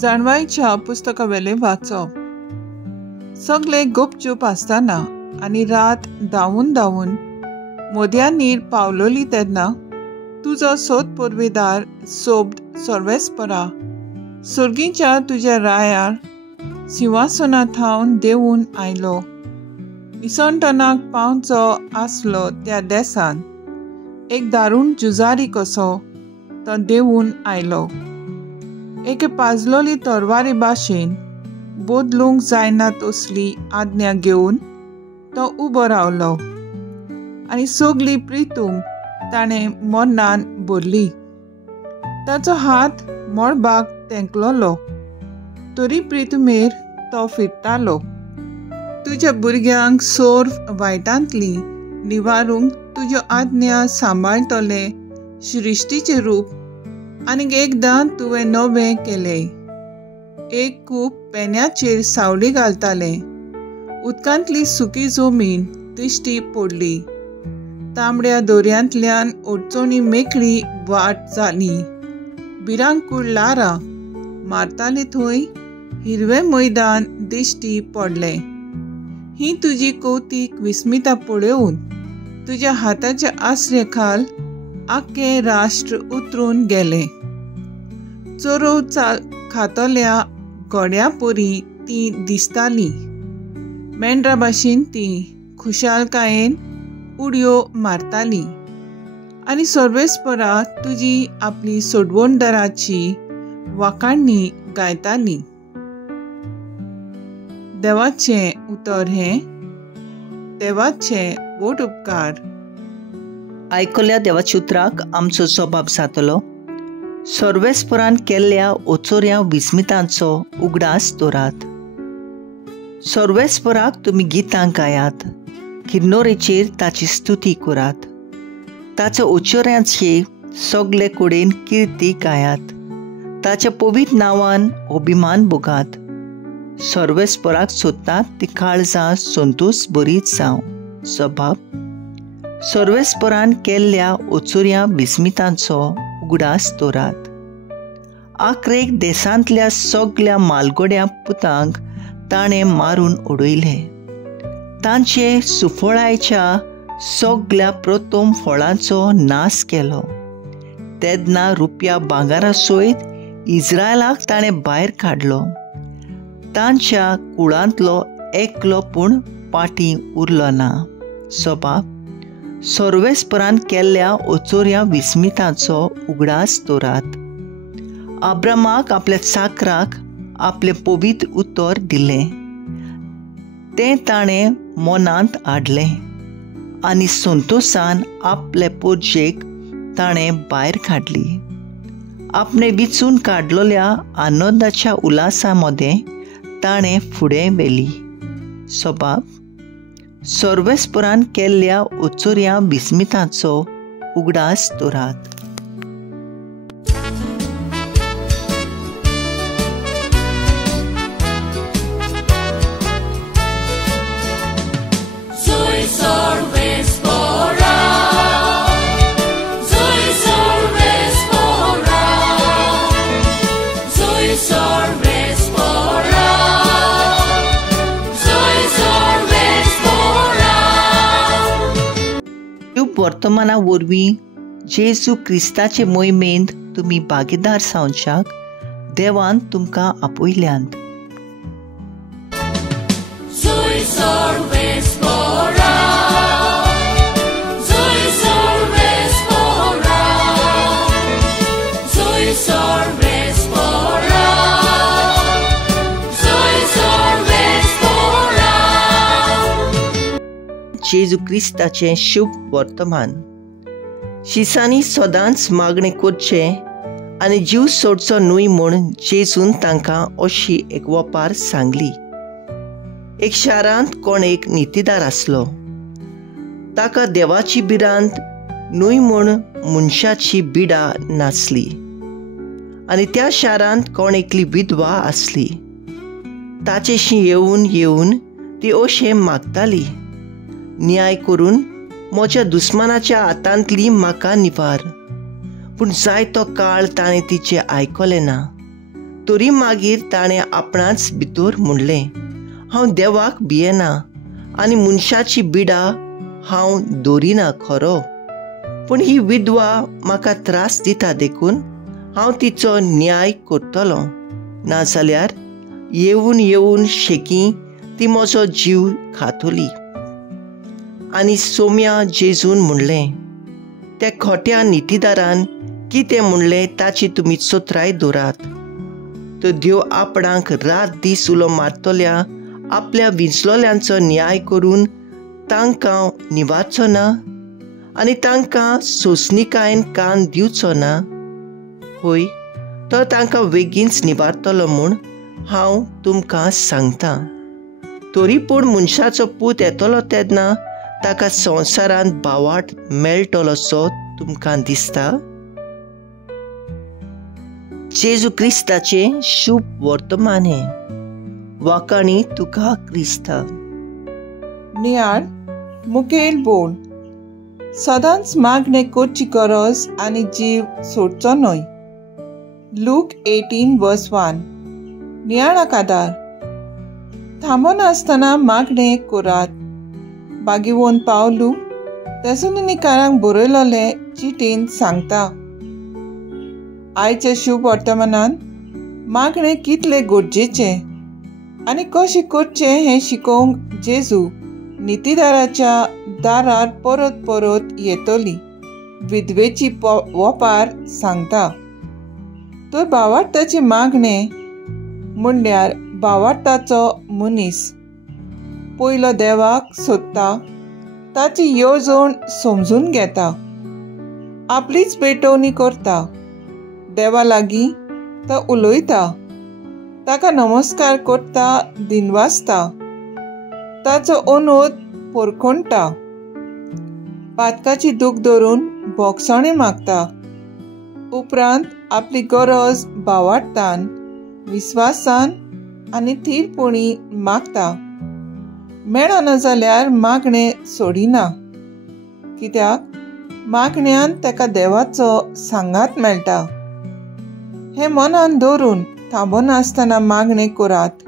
जाणवायच्या पुस्तकावेले वाचप. सगळे गुपचूप आसतना आनी रात धांवून धांवून मोदयांनीर पावलोली तेन्ना तुजो सोद पोरवेदार सोब्द सर्वेस्परा सुर्गीच्या तुज्या रायार सिंहासनांत थावन देवून आयलो. इसवणटणाक पावचो आसलो त्या देसान एक दारूण जुजारी कसो तो देवून आयलो. एके पाजलोली तरवारी भाशेन बोदलूंक जायना तसली आज्ञा घेवन तो उबो रावलो आनी सगली प्रितूम ताणें मरणान भरली. ताचो हात मळबाक तेंकलोलो तरी प्रितुमेर तो फिरतालो. तुज्या भुरग्यांक सोर्व वायटांतली निवारूंक तुज्यो आज्ञा सांबाळटले सृश्टीचें रूप आनीक एकदां तुवें नवें केलें. एक कूप पेन्याचेर सावळी घालतालें. उदकांतली सुकी जमीन दिश्टी पडली. तांबड्या दोर्यांतल्यान अडचणी मेकळी वाट जाली. भिरांकूळ लारां मारताली थंय हिरवें मैदान दिश्टी पडलें. ही तुजी कौतीक विस्मिता पळोवन तुज्या हाताच्या आसरे खाल आख्खें राष्ट्र उतरून गेलें. चोरव खातल्या घोड्या परी ती दिसताली. मेंढरा भाशेन ती खुशालकायेन उडयो मारताली आनी सर्वेस्परा तुजी आपली सोडवणदाराची वाखाणणी गायताली. देवाचें उतर हें देवाचें व्हड उपकार. आयकल्या देवाच्या उतराक आमचो जबाब जातलो. सर्वेस्परान केल्ल्या ओचोऱ्या विस्मितांचो उगडास दवरात. सर्वेस्पराक तुमी गितां गायात. किन्नोरेचेर ताची स्तुती करात. ताच्या ओचोऱ्यांचे सगळे कडेन किर्ती गायात. ताच्या पवित्र नांवान अभिमान भोगात. सर्वेस्पराक सोदतात ती काळजां संतोश बरीच जावं. जबाब. सर्वेस्परान केल्ल्या ओचोऱ्या विस्मितांचो उगडास दवरात. आक्रेक देशांतल्या सगळ्या मालगोड्या पुतांक ताणें मारून उडयले. तांचे सुफळायेच्या सगळ्या प्रथम फळांचो नाश केलो. तेन्ना रुपया भांगारा सयत इस्रायलाक ताणें भायर काडलो. तांच्या कुळांतलो एकलो पूण पाटी उरलो ना. जबाब. सर्वेस्परान केल्ल्या ओचोऱ्या विस्मितांचो उगडास दवरात. अब्रामाक आपल्या चाकराक आपलें पवित्र उतर दिलें. तें ताणें मनांत हाडलें आनी संतोशान आपले पोरजेक ताणें भायर काडली. आपणे विचून काडलेल्या आनंदाच्या उल्हासा मदें ताणें फुडें व्हेली. जबाब. सर्वेस्परान केल्ल्या ओचोऱ्या विस्मितांचो उगडास दवरात. वर्तमाना वरवीं जेजू क्रिस्ताचे मोहिमेंत तुमी भागीदार जावच्याक देवान तुमकां आपयल्यांत. जेजू क्रिस्ताचें शुभ वर्तमान. शिसांनी सदांच मागणें करचें आनी जीव सोडचो न्हय म्हूण जेजून तांकां अशी एक वपार सांगली. एक शारांत कोण एक नितीदार आसलो. ताका देवाची बिरांत न्हय म्हूण मनशाची बिडा नासली. आनी त्या शारांत कोण एकली विधवा आसली. ताचेशी येवन येवन ती अशें मागताली, न्याय करून म्हज्या दुस्मानाच्या हातांतली म्हाका निवार. पूण जायतो काळ ताणें तिचें आयकलें ना. तरी मागीर ताणें आपणाच भितर म्हणलें, हांव देवाक भियेना आनी मनशाची बिडा हांव दवरिना खरो, पूण ही विधवा म्हाका त्रास दिता देखून हांव तिचो न्याय करतलों, नाजाल्यार येवन येवन शेकी ती म्हजो जीव खातली. आनी सोम्या जेजून म्हणलें, त्या खोट्या नितीदारान कितें म्हणलें ताची तुमी चोत्राय दवरात. तर देव आपणाक रात दीस उलो मारतल्या आपल्या विंचलोल्यांचो न्याय करून तांकां निवारचो ना आनी तांकां सोंसणिकायेन कान दिवचो ना. होय, तो तांकां बेगीनच निवारतलो म्हूण हांव तुमकां सांगतां. तरी पूण मनशाचो पूत येतलो तेन्ना ताका संवसारांत भावार्थ मेळटलो सो तुमकां दिसता? जेजू क्रिस्ताचें शुभ वर्तमान हें. वाकाणी तुका क्रिस्ता. नियाळ मुखेल बोल. सदांच मागणें करची गरज आनी जीव सोडचो न्हय. लूक 18:1. नियाळाक आदार. थांबून आसतना मागणें करात. बागीवन पावलू तेसोनिकारांक बरयलोले चिटेन सांगता. आयच्या शुभ वर्तमानांत मागणें कितले गरजेचें आनी कशें करचें हें शिकोवंक जेजू नितीदाराच्या दारार परत परत येतली विधवेची वपार सांगता. तर भावार्थाची मागणें म्हणल्यार भावार्थाचो मनीस पयलो देवाक सोदता, ताची येवजण समजून घेता, आपलीच पेटोवणी करता, देवा लागीं तो उलयता, ताका नमस्कार करता, दिनवासता, ताचो अनोद परखणटा, पातकाची दूख धरून भोगसणे मागता, उपरांत आपली गरज भावार्थान, विस्वासान आनी थीरपणी मागता. मेळना जाल्यार मागणें सोडिना, कित्याक मागण्यान ताका देवाचो सांगात मेळटा. हें मनान दवरून थांबून आसतना मागणें करात.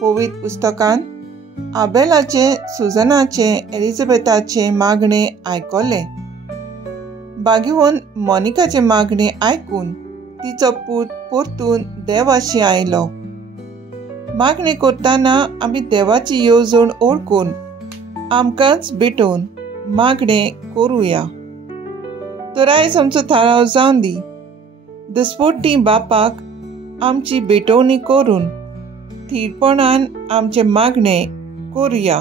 पवित्र पुस्तकांत आबेलाचे, सुजनाचे, एलिझाबेथाचे मागणें आयकले. बागीवन मोनिकाचे मागणें आयकून तिचो पूत परतून देवाशी आयलो. मागणें करतना आमी देवाची येवजण ओळखून आमकांच भेटोवन मागणें करुया. तर आयज आमचो थाराव जावन दी. दसपट्टी बापाक आमची भेटोवणी करून थीरपणान आमचें मागणें करुया.